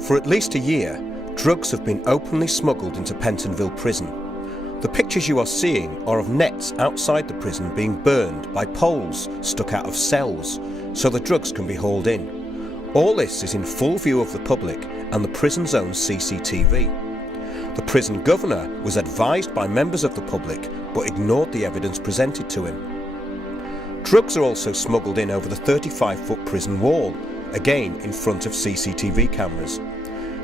For at least a year, drugs have been openly smuggled into Pentonville Prison. The pictures you are seeing are of nets outside the prison being burned by poles stuck out of cells, so the drugs can be hauled in. All this is in full view of the public and the prison's own CCTV. The prison governor was advised by members of the public but ignored the evidence presented to him. Drugs are also smuggled in over the 35-foot prison wall, again in front of CCTV cameras.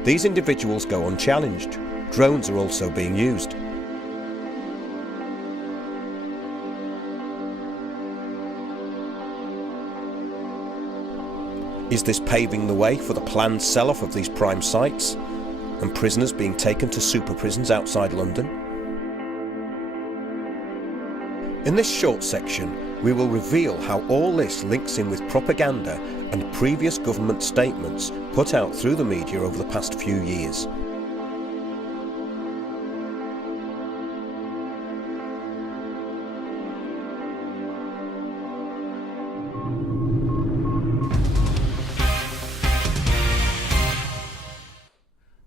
These individuals go unchallenged. Drones are also being used. Is this paving the way for the planned sell-off of these prime sites and prisoners being taken to super prisons outside London? In this short section, we will reveal how all this links in with propaganda and previous government statements put out through the media over the past few years.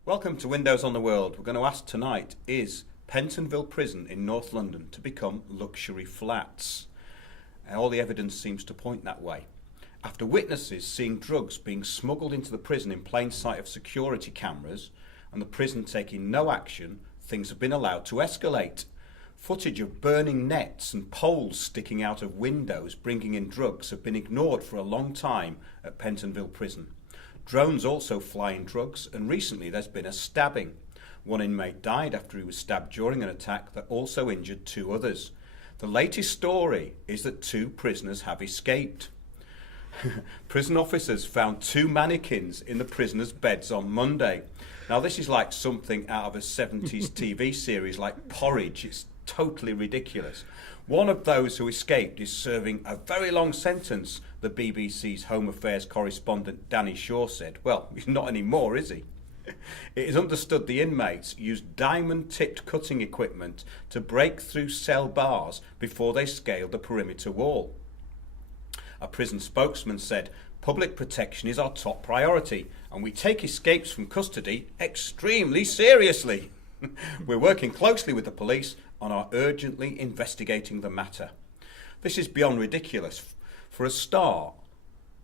Welcome to Windows on the World. We're going to ask tonight, is Pentonville Prison in North London to become luxury flats? All the evidence seems to point that way. After witnesses seeing drugs being smuggled into the prison in plain sight of security cameras and the prison taking no action, things have been allowed to escalate. Footage of burning nets and poles sticking out of windows bringing in drugs have been ignored for a long time at Pentonville Prison. Drones also fly in drugs, and recently there's been a stabbing. One inmate died after he was stabbed during an attack that also injured two others. The latest story is that two prisoners have escaped. Prison officers found two mannequins in the prisoners' beds on Monday. Now this is like something out of a 70s TV series like Porridge. It's totally ridiculous. One of those who escaped is serving a very long sentence, the BBC's Home Affairs correspondent Danny Shaw said. Well, he's not anymore, is he? It is understood the inmates used diamond-tipped cutting equipment to break through cell bars before they scaled the perimeter wall. A prison spokesman said, "Public protection is our top priority, and we take escapes from custody extremely seriously. We're working closely with the police and are urgently investigating the matter." This is beyond ridiculous. For a start,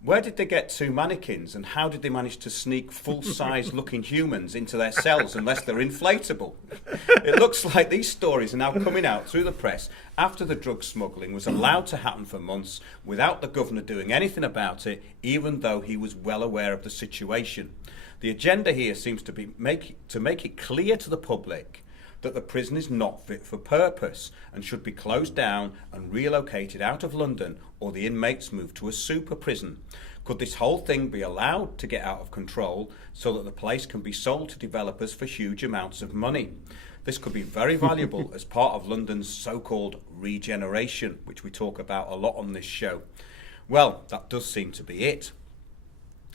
where did they get two mannequins and how did they manage to sneak full-size looking humans into their cells unless they're inflatable? It looks like these stories are now coming out through the press after the drug smuggling was allowed to happen for months without the governor doing anything about it, even though he was well aware of the situation. The agenda here seems to be to make it clear to the public that the prison is not fit for purpose and should be closed down and relocated out of London, or the inmates moved to a super prison. Could this whole thing be allowed to get out of control so that the place can be sold to developers for huge amounts of money? This could be very valuable as part of London's so-called regeneration, which we talk about a lot on this show. Well, that does seem to be it.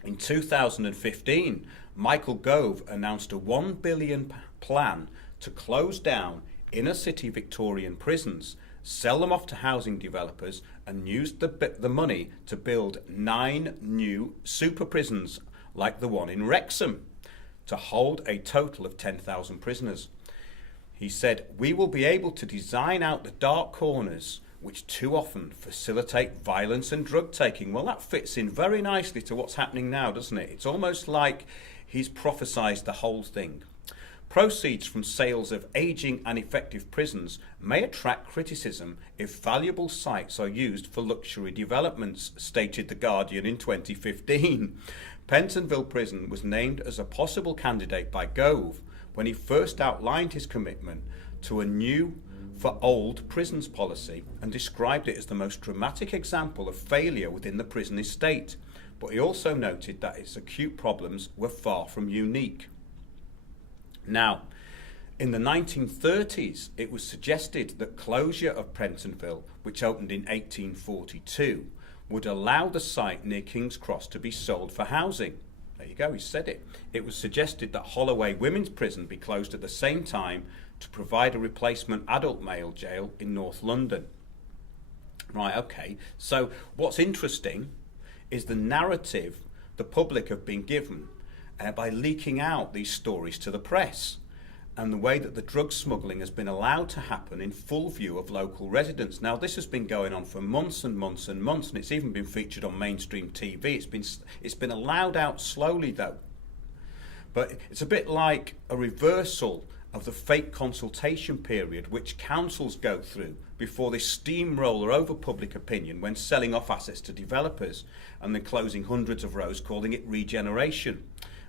In 2015, Michael Gove announced a £1 billion plan to close down inner city Victorian prisons, sell them off to housing developers, and use the money to build 9 new super prisons like the one in Wrexham to hold a total of 10,000 prisoners. He said, "We will be able to design out the dark corners which too often facilitate violence and drug taking." Well, that fits in very nicely to what's happening now, doesn't it? It's almost like he's prophesied the whole thing. Proceeds from sales of ageing and effective prisons may attract criticism if valuable sites are used for luxury developments, stated The Guardian in 2015. Pentonville Prison was named as a possible candidate by Gove when he first outlined his commitment to a new for old prisons policy and described it as the most dramatic example of failure within the prison estate. But he also noted that its acute problems were far from unique. Now, in the 1930s, it was suggested that closure of Pentonville, which opened in 1842, would allow the site near King's Cross to be sold for housing. There you go, he said it. It was suggested that Holloway Women's Prison be closed at the same time to provide a replacement adult male jail in North London. Right, okay. So what's interesting is the narrative the public have been given by leaking out these stories to the press, and the way that the drug smuggling has been allowed to happen in full view of local residents. Now, this has been going on for months and months and months, and it's even been featured on mainstream TV. It's been allowed out slowly, though. But it's a bit like a reversal of the fake consultation period which councils go through before they steamroller over public opinion when selling off assets to developers and then closing hundreds of rows, calling it regeneration.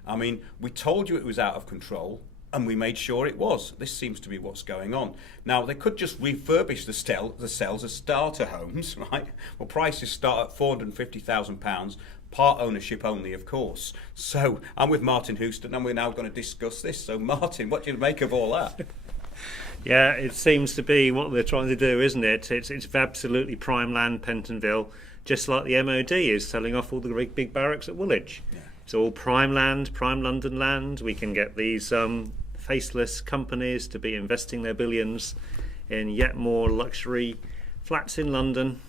I mean, we told you it was out of control, and we made sure it was. This seems to be what's going on. Now, they could just refurbish the cells as starter homes, right? Well, prices start at £450,000, part ownership only, of course. So, I'm with Martin Houston, and we're now going to discuss this. So, Martin, what do you make of all that? Yeah, it seems to be what they're trying to do, isn't it? It's absolutely prime land, Pentonville, just like the MOD is selling off all the big barracks at Woolwich. Yeah. It's all prime land, prime London land. We can get these faceless companies to be investing their billions in yet more luxury flats in London.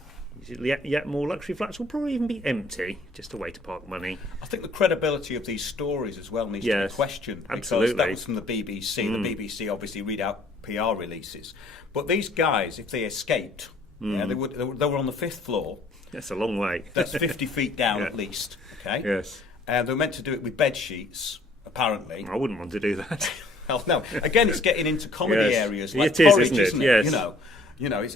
Yet more luxury flats will probably even be empty, just a way to park money. I think the credibility of these stories as well needs to be questioned. Because that was from the BBC. The BBC obviously read out PR releases. But these guys, if they escaped, they were on the 5th floor. That's a long way. That's 50 feet down at least. Okay. Yes. They were meant to do it with bed sheets, apparently. I wouldn't want to do that. Well, no. Again, it's getting into comedy areas like it is, Porridge, isn't it? Yes.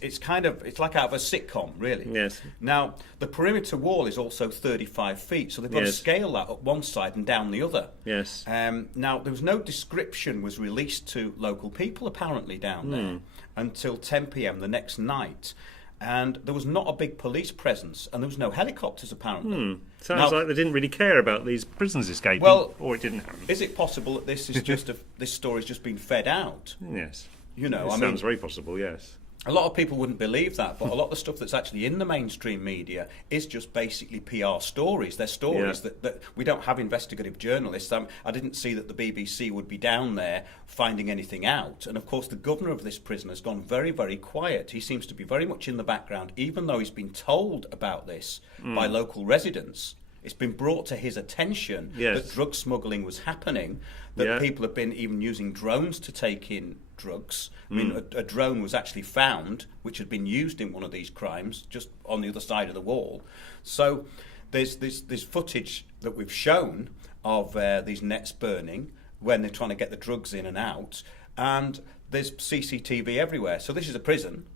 It's kind of, it's like out of a sitcom, really. Yes. Now, the perimeter wall is also 35 feet, so they've got to scale that up one side and down the other. Yes. Now, there was no description was released to local people apparently down there until 10 p.m. the next night. And there was not a big police presence, and there was no helicopters apparently. Sounds like they didn't really care about these prisoners escaping, or it didn't happen. Is it possible that this is just this story's just been fed out? Yes. Sounds very possible. Yes. A lot of people wouldn't believe that, but a lot of the stuff that's actually in the mainstream media is just basically PR stories. They're stories that we don't have investigative journalists. I didn't see that the BBC would be down there finding anything out. And of course, the governor of this prison has gone very, very quiet. He seems to be very much in the background, even though he's been told about this by local residents. It's been brought to his attention that drug smuggling was happening, that people have been even using drones to take in drugs. I mean, a drone was actually found, which had been used in one of these crimes, just on the other side of the wall. So there's footage that we've shown of these nets burning when they're trying to get the drugs in and out, and there's CCTV everywhere. So this is a prison.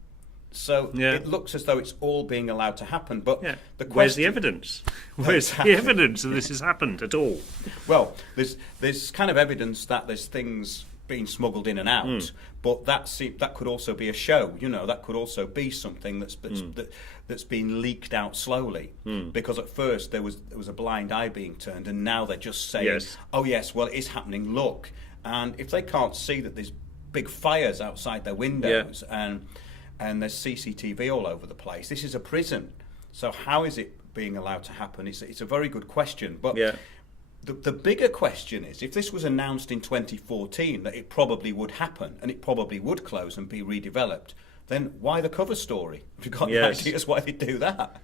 So it looks as though it's all being allowed to happen. But where's the evidence? Where's the evidence that this has happened at all? Well, there's kind of evidence that there's things being smuggled in and out, but that could also be a show. That could also be something that's been leaked out slowly. Because at first there was a blind eye being turned, and now they're just saying, "Oh yes, well it is happening. Look." And if they can't see that there's big fires outside their windows and there's CCTV all over the place. This is a prison. So how is it being allowed to happen? It's a very good question. But the bigger question is, if this was announced in 2014 that it probably would happen and it probably would close and be redeveloped, then why the cover story? Have you got any ideas why they do that?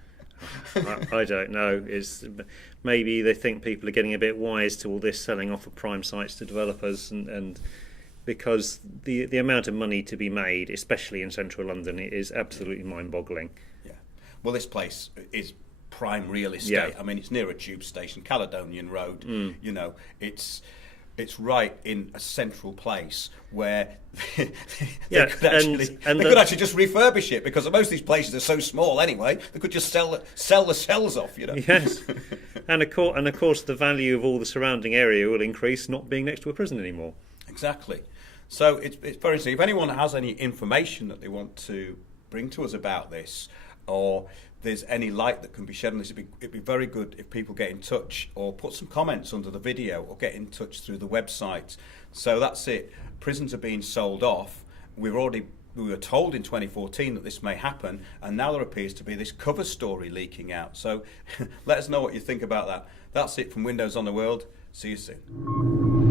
I don't know. Maybe they think people are getting a bit wise to all this selling off of prime sites to developers and because the amount of money to be made, especially in central London, is absolutely mind-boggling. Yeah. Well, this place is prime real estate. Yeah. I mean, it's near a tube station, Caledonian Road. It's right in a central place where they could actually just refurbish it, because most of these places are so small anyway. They could just sell the cells off. Yes, and of course the value of all the surrounding area will increase, not being next to a prison anymore. Exactly. So it's very interesting. If anyone has any information that they want to bring to us about this, or there's any light that can be shed on this, it'd be very good if people get in touch or put some comments under the video or get in touch through the website. So that's it. Prisons are being sold off. We were told in 2014 that this may happen, and now there appears to be this cover story leaking out. So let us know what you think about that. That's it from Windows on the World. See you soon.